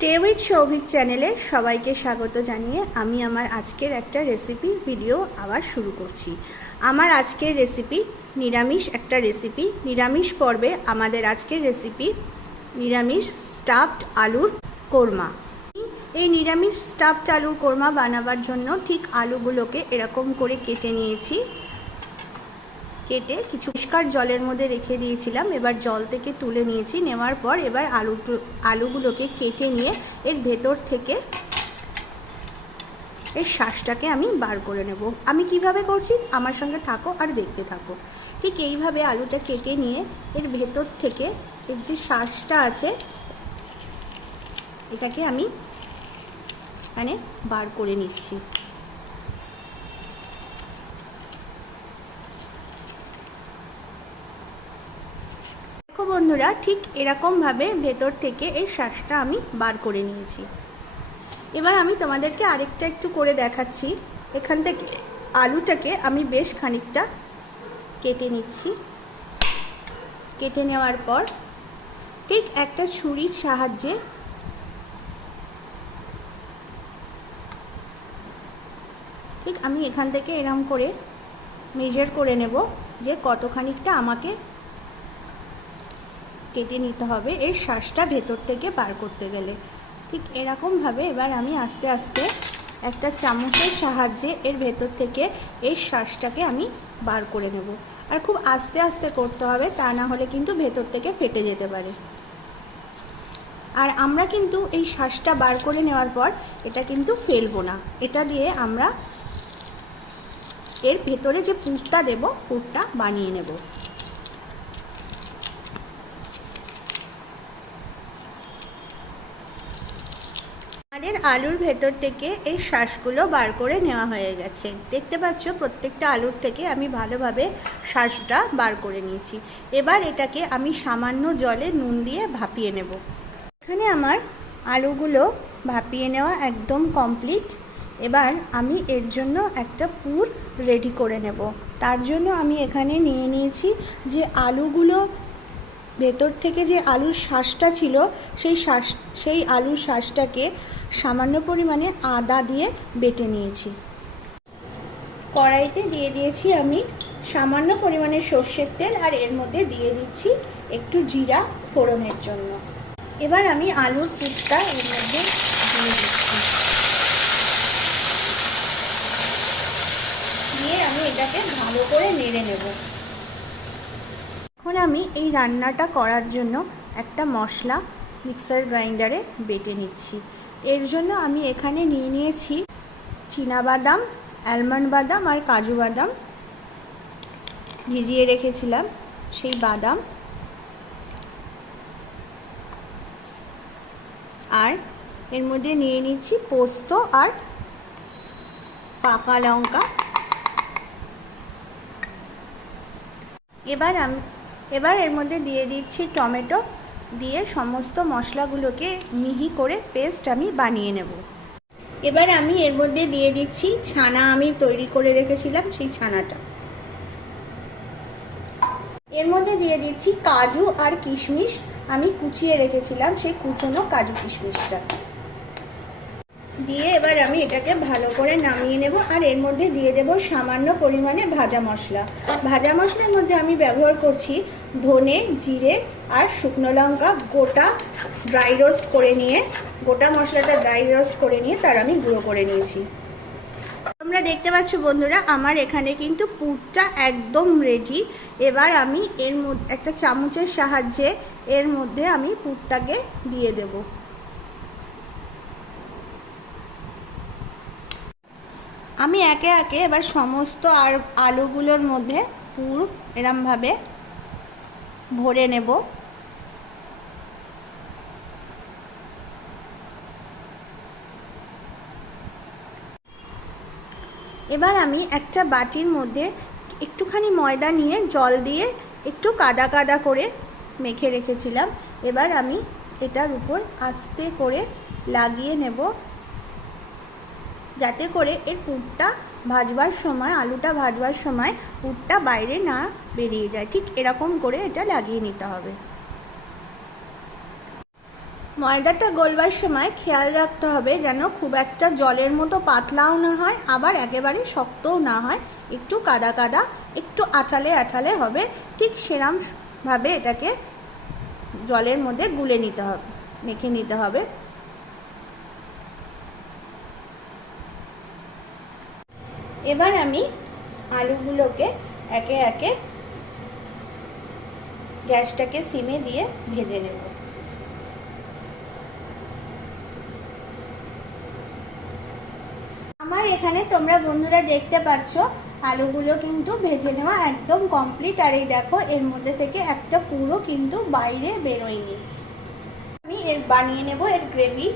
Stay with Souvik চ্যানেলে সবাইকে স্বাগত জানিয়ে আমি আমার আজকের একটা রেসিপি ভিডিও আবার শুরু করছি। আমার আজকের রেসিপি নিরামিষ একটা রেসিপি নিরামিষ পর্বে আমাদের আজকের রেসিপি নিরামিষ স্টাফড আলুর কোরমা। এই নিরামিষ স্টাফড আলুর কোরমা বানাবার জন্য ঠিক আলুগুলোকে এরকম করে কেটে নিয়েছি। কেটে কিছু পরিষ্কার জলের মধ্যে রেখে দিয়েছিলাম। এবার জল থেকে তুলে নিয়েছি। নেওয়ার পর এবার আলু আলুগুলোকে কেটে নিয়ে এর ভেতর থেকে এর শ্বাসটাকে আমি বার করে নেব। আমি কীভাবে করছি? আমার সঙ্গে থাকো আর দেখতে থাকো। ঠিক এইভাবে আলুটা কেটে নিয়ে এর ভেতর থেকে এর যে শ্বাসটা আছে, এটাকে আমি মানে বার করে নিচ্ছি দেখো বন্ধুরা ঠিক এরকমভাবে ভেতর থেকে এই শ্বাসটা আমি বার করে নিয়েছি। এবার আমি তোমাদেরকে আরেকটা একটু করে দেখাচ্ছি। এখান থেকে আলুটাকে আমি বেশ খানিকটা কেটে নিচ্ছি। কেটে নেওয়ার পর ঠিক একটা ছুরির সাহায্যে ঠিক আমি এখান থেকে এরম করে মেজার করে নেব যে কতখানিকটা আমাকে কেটে নিতে হবে, এর শ্বাসটা ভেতর থেকে বার করতে গেলে। ঠিক এরকমভাবে এবার আমি আস্তে আস্তে একটা চামচের সাহায্যে এর ভেতর থেকে এই শ্বাসটাকে আমি বার করে নেব। আর খুব আস্তে আস্তে করতে হবে, তা না হলে কিন্তু ভেতর থেকে ফেটে যেতে পারে। আর আমরা কিন্তু এই শ্বাসটা বার করে নেওয়ার পর এটা কিন্তু ফেলব না। এটা দিয়ে আমরা এর ভেতরে যে পুরটা দেব, পুরটা বানিয়ে নেব। আমাদের আলুর ভেতর থেকে এই শ্বাসগুলো বার করে নেওয়া হয়ে গেছে। দেখতে পাচ্ছ, প্রত্যেকটা আলুর থেকে আমি ভালোভাবে শ্বাসটা বার করে নিয়েছি। এবার এটাকে আমি সামান্য জলে নুন দিয়ে ভাপিয়ে নেব। এখানে আমার আলুগুলো ভাপিয়ে নেওয়া একদম কমপ্লিট। এবার আমি এর জন্য একটা পুর রেডি করে নেব। তার জন্য আমি এখানে নিয়ে নিয়েছি যে আলুগুলো, ভেতর থেকে যে আলুর শ্বাসটা ছিল, সেই শ্বাস সেই আলুর শ্বাসটাকে সামান্য পরিমাণে আদা দিয়ে বেটে নিয়েছি। কড়াইতে দিয়ে দিয়েছি আমি সামান্য পরিমাণে সর্ষের তেল আর এর মধ্যে দিয়ে দিচ্ছি একটু জিরা ফোড়নের জন্য। এবার আমি আলুর পুরটা এর মধ্যে দিয়ে দিচ্ছি। দিয়ে আমি এটাকে ভালো করে নেড়ে নেব। এখন আমি এই রান্নাটা করার জন্য একটা মশলা মিক্সার গ্রাইন্ডারে বেটে নিচ্ছি। এর জন্য আমি এখানে নিয়ে নিয়েছি বাদাম, অ্যালমন্ড বাদাম আর কাজু বাদাম। ভিজিয়ে রেখেছিলাম সেই বাদাম। আর এর মধ্যে নিয়ে নিচ্ছি পোস্ত আর পাকা লঙ্কা। এবার আমি এবার এর মধ্যে দিয়ে দিচ্ছি টমেটো। দিয়ে সমস্ত মশলাগুলোকে মিহি করে পেস্ট আমি বানিয়ে নেব। এবার আমি এর মধ্যে দিয়ে দিচ্ছি ছানা আমি তৈরি করে রেখেছিলাম সেই ছানাটা। এর মধ্যে দিয়ে দিচ্ছি কাজু আর কিশমিশ আমি কুচিয়ে রেখেছিলাম সেই কুচনো কাজু কিশমিশটা। দিয়ে এবার আমি এটাকে ভালো করে নামিয়ে নেব আর এর মধ্যে দিয়ে দেব সামান্য পরিমাণে ভাজা মশলা। ভাজা মশলার মধ্যে আমি ব্যবহার করছি ধনে, জিরে আর শুকনো লঙ্কা গোটা ড্রাই রোস্ট করে নিয়ে, গোটা মশলাটা ড্রাই রোস্ট করে নিয়ে তার আমি গুঁড়ো করে নিয়েছি। তোমরা দেখতে পাচ্ছ বন্ধুরা, আমার এখানে কিন্তু পুরটা একদম রেডি এবার আমি এর মধ্যে একটা চামচের সাহায্যে এর মধ্যে আমি পুরটাকে দিয়ে দেবো। আমি একে একে এবার সমস্ত আর আলুগুলোর মধ্যে পুর এরমভাবে ভরে নেব। এবার আমি একটা বাটির মধ্যে একটুখানি ময়দা নিয়ে জল দিয়ে একটু কাদা কাদা করে মেখে রেখেছিলাম। এবার আমি এটার উপর আস্তে করে লাগিয়ে নেব। যাতে করে এর পুরটা ভাজবার সময়, আলুটা ভাজবার সময় পুরটা বাইরে না বেরিয়ে যায়। ঠিক এরকম করে এটা লাগিয়ে নিতে হবে। ময়দাটা গলবার সময় খেয়াল রাখতে হবে যেন খুব একটা জলের মতো পাতলাও না হয়, আবার একেবারে শক্তও না হয়। একটু কাদা কাদা, একটু আঠালে আঠালে হবে। ঠিক সেরমভাবে এটাকে জলের মধ্যে গুলে নিতে হবে, মেখে নিতে হবে। এবার আমি আলুগুলোকে একে একে গ্যাসটাকে সিমে দিয়ে ভেজে নেব। আমার এখানে তোমরা বন্ধুরা দেখতে পাচ্ছ, আলুগুলো কিন্তু ভেজে নেওয়া একদম কমপ্লিট আর এই দেখো, এর মধ্যে থেকে একটা পুরো কিন্তু বাইরে বেরোয়নি। আমি এর বানিয়ে নেব এর গ্রেভি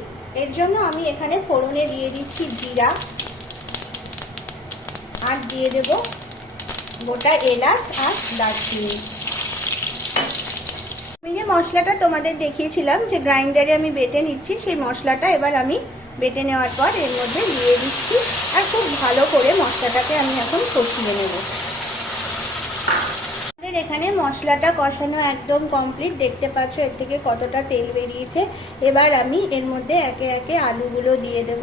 এর জন্য আমি এখানে ফোড়নে দিয়ে দিচ্ছি জিরা। আর দিয়ে দেব গোটা এলাচ আর দারচিনি। আমি যে মশলাটা তোমাদের দেখিয়েছিলাম, যে গ্রাইন্ডারে আমি বেটে নিচ্ছি, সেই মশলাটা এবার আমি বেটে নেওয়ার পর এর মধ্যে দিয়ে দিচ্ছি, আর খুব ভালো করে মশলাটাকে আমি এখন কষিয়ে নেব। আমাদের এখানে মশলাটা কষানো একদম কমপ্লিট দেখতে পাচ্ছ, এর থেকে কতটা তেল বেরিয়েছে। এবার আমি এর মধ্যে একে একে আলুগুলো দিয়ে দেব।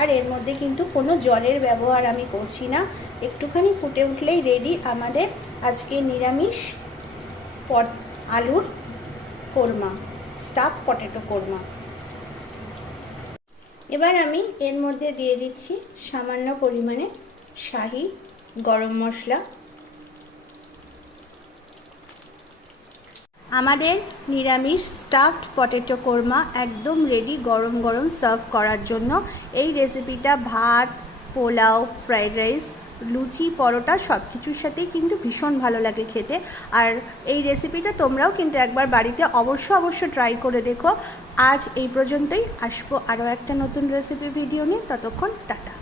আর এর মধ্যে কিন্তু কোনো জলের ব্যবহার আমি করছি না। একটুখানি ফুটে উঠলেই রেডি আমাদের আজকে নিরামিষ পট, আলুর কোরমা স্টাফ পটেটো কোরমা। এবার আমি এর মধ্যে দিয়ে দিচ্ছি সামান্য পরিমাণে শাহি গরম মশলা। আমাদের নিরামিষ স্টাফড পটেটো কোরমা একদম রেডি গরম গরম সার্ভ করার জন্য। এই রেসিপিটা ভাত, পোলাও ফ্রাইড রাইস লুচি, পরোটা সব কিছুর সাথেই কিন্তু ভীষণ ভালো লাগে খেতে। আর এই রেসিপিটা তোমরাও কিন্তু একবার বাড়িতে অবশ্য অবশ্য ট্রাই করে দেখো। আজ এই পর্যন্তই। আসব আরও একটা নতুন রেসিপি ভিডিও নিয়ে। ততক্ষণ টাটা।